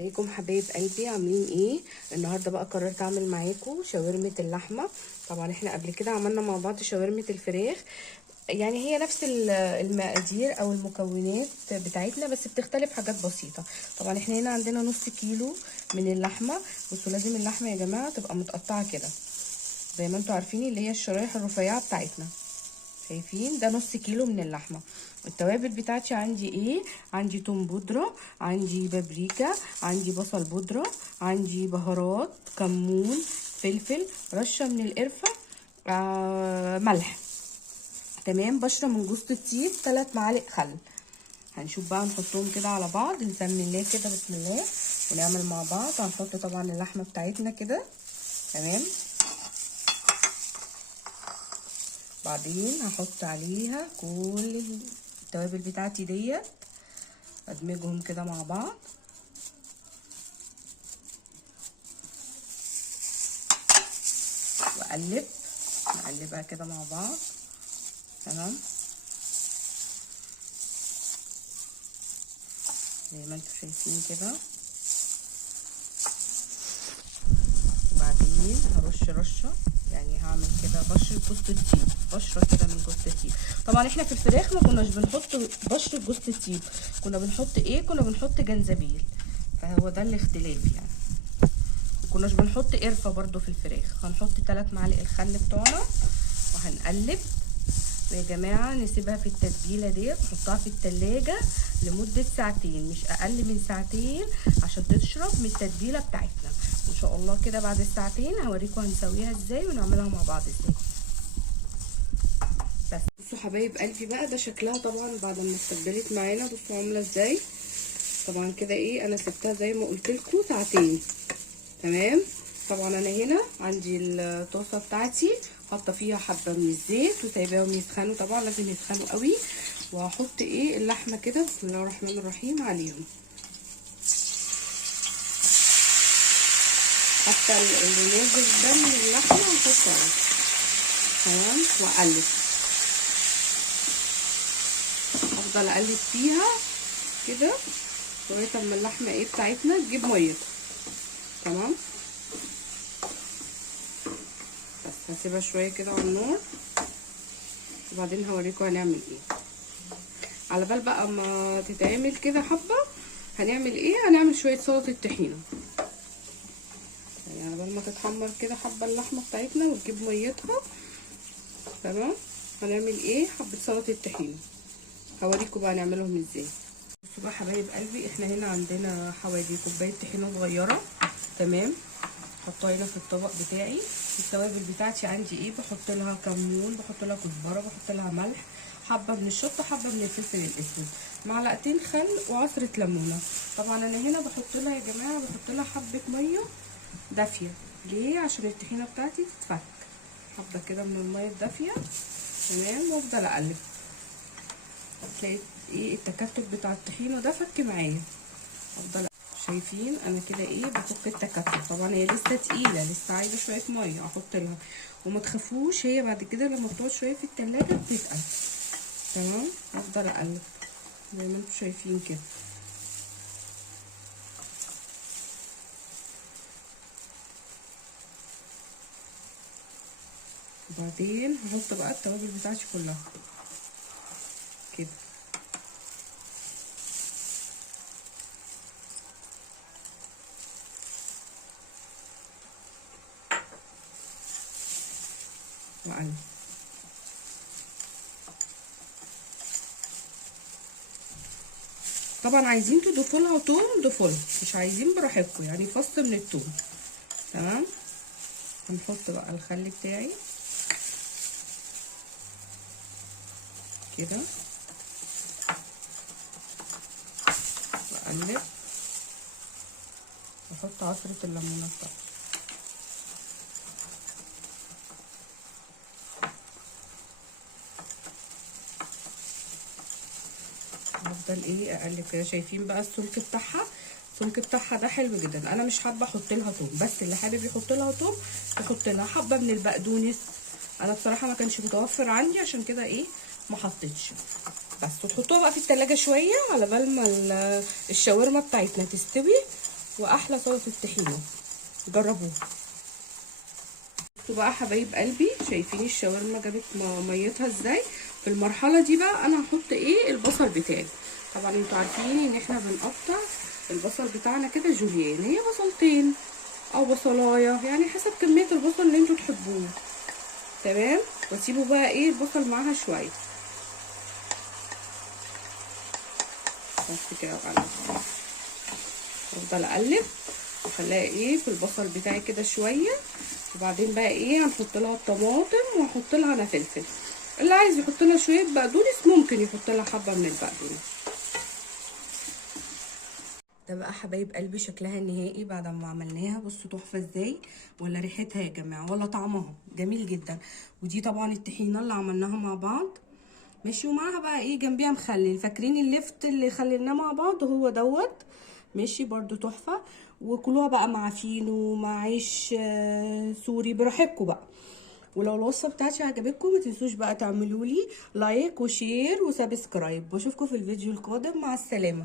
ازيكم حبايب قلبي؟ عاملين ايه؟ النهارده بقى قررت اعمل معاكم شاورمه اللحمه. طبعا احنا قبل كده عملنا مع بعض شاورمه الفراخ، يعني هي نفس المقادير او المكونات بتاعتنا، بس بتختلف حاجات بسيطه. طبعا احنا هنا عندنا نص كيلو من اللحمه. بصوا، لازم اللحمه يا جماعه تبقى متقطعه كده زي ما انتوا عارفين، اللي هي الشرايح الرفيعه بتاعتنا. شايفين؟ ده نص كيلو من اللحمه. التوابل بتاعتي عندي ايه؟ عندي توم بودره، عندي بابريكا، عندي بصل بودره، عندي بهارات، كمون، فلفل، رشه من القرفه، ملح. تمام. بشره من جوز الطيب، 3 معالق خل. هنشوف بقى نحطهم كده على بعض، نسمي الله كده بسم الله ونعمل مع بعض. هنحط طبعا اللحمه بتاعتنا كده. تمام. بعدين هحط عليها كل التوابل بتاعتي ديت، ادمجهم كده مع بعض. واقلب، نقلبها كده مع بعض. تمام، زي ما انتم شايفين كده. وبعدين هرش رشه، يعني هعمل كده بشره جوز الطيب، بشره كده من جوز الطيب. طبعا احنا في الفراخ ما كناش بنحط بشره جوز الطيب، كنا بنحط ايه؟ كنا بنحط جنزبيل، فهو ده الاختلاف يعني. مكناش بنحط قرفه برضو في الفراخ. هنحط 3 معالق الخل بتوعنا وهنقلب. ويا جماعه نسيبها في التتبيله ديت، نحطها في التلاجة لمده ساعتين، مش اقل من ساعتين، عشان تشرب من التتبيله بتاعتنا. ان شاء الله كده بعد الساعتين هوريكم هنسويها ازاي ونعملها مع بعض ازاي. بس بصوا حبايب قلبي بقى، ده شكلها طبعا بعد ما اتبلت معانا. بصوا عامله ازاي. طبعا كده ايه، انا سبتها زي ما قلت لكم ساعتين. تمام. طبعا انا هنا عندي الطاسه بتاعتي حاطه فيها حبه من الزيت وسايباهم يسخنوا. طبعا لازم يسخنوا قوي. وهحط ايه اللحمه كده بسم الله الرحمن الرحيم عليهم، حتى اللي نازل ده من اللحمه هحطه عليه. تمام. واقلب، افضل اقلب فيها كده لغايه اما اللحمه ايه بتاعتنا تجيب ميتها. تمام. بس هسيبها شويه كده على النار، وبعدين هوريكم هنعمل ايه. على بال بقى ما تتعمل كده حبه، هنعمل ايه؟ هنعمل شويه سلطه طحينه. يعني على بال ما تتحمر كده حبه اللحمه بتاعتنا وتجيب ميتها. تمام. هنعمل ايه؟ حبه سلطه طحينه، هوريكم بقى نعملهم ازاي. بصوا بقى حبايب قلبي، احنا هنا عندنا حوالي كوبايه طحينه صغيره. تمام. حطها هنا في الطبق بتاعي. التوابل بتاعتي عندي ايه؟ بحط لها كمون، بحط لها كزبره، بحط لها ملح، حبه من الشطه، حبه من الفلفل الاسود، معلقتين خل، وعصره ليمونه. طبعا انا هنا بحط لها يا جماعه، بحط لها حبه ميه دافيه. ليه؟ عشان الطحينه بتاعتي تتفك. حبه كده من الميه الدافيه. تمام. وافضل اقلب، هتلاقي ايه التكتل بتاع الطحينه ده فك معايا. افضل شايفين انا كده ايه بفك التكتل. طبعا هي لسه تقيله، لسه عايزه شويه ميه احط لها. وما تخافوش، هي بعد كده لما بتقعد شويه في التلاجة بتتقل. تمام. افضل اقلب زي ما انتم شايفين كده. وبعدين هحط بقى التوابل بتاعتي كلها كده. واقلب. طبعا عايزين تضيفوا لها توم ضيفوا لها، مش عايزين براحتكم، يعني فص من التوم. تمام. هنحط بقى الخل بتاعي كده واقلب، واحط عصرة الليمونة بتاعتي. هفضل ايه اقلب كده. شايفين بقى السلك بتاعها؟ السلك بتاعها ده حلو جدا. انا مش حابه احط لها توم، بس اللي حابب يحط لها توم يحط لها حبه من البقدونس. انا بصراحه ما كانش متوفر عندي، عشان كده ايه ما حطيتش. بس وتحطوها بقى في التلاجة شويه على بال ما الشاورما بتاعتنا تستوي. واحلى سلطه طحينه. جربوها. بقى حبايب قلبي شايفين الشاورما جابت ميتها ازاي؟ في المرحله دي بقى انا هحط ايه؟ البصل بتاعي. طبعا انتوا عارفين ان احنا بنقطع البصل بتاعنا كده جوليان، هي بصلتين او بصلايه يعني حسب كميه البصل اللي انتوا تحبوه. تمام. واسيبه بقى ايه البصل معاها شويه بس كده وقلب. افضل اقلب واخليها ايه في البصل بتاعي كده شويه. وبعدين بقى ايه هنحط لها الطماطم وهحط لها انا فلفل. اللي عايز يحط لها شويه بقدونس ممكن يحط لها حبه من البقدونس. ده بقى حبايب قلبي شكلها النهائي بعد ما عملناها. بصوا تحفه ازاي، ولا ريحتها يا جماعه ولا طعمها جميل جدا. ودي طبعا الطحينه اللي عملناها مع بعض ماشي. ومعاها بقى ايه جنبيها مخلل، فاكرين اللفت اللي خليناه مع بعض؟ هو دوت ماشي برضو تحفه. وكلوها بقى مع فينو مع عيش سوري براحتكم بقى. ولو الوصفه بتاعتي عجبتكم ما تنسوش بقى تعملوا لي لايك وشير وسبسكرايب. واشوفكم في الفيديو القادم. مع السلامه.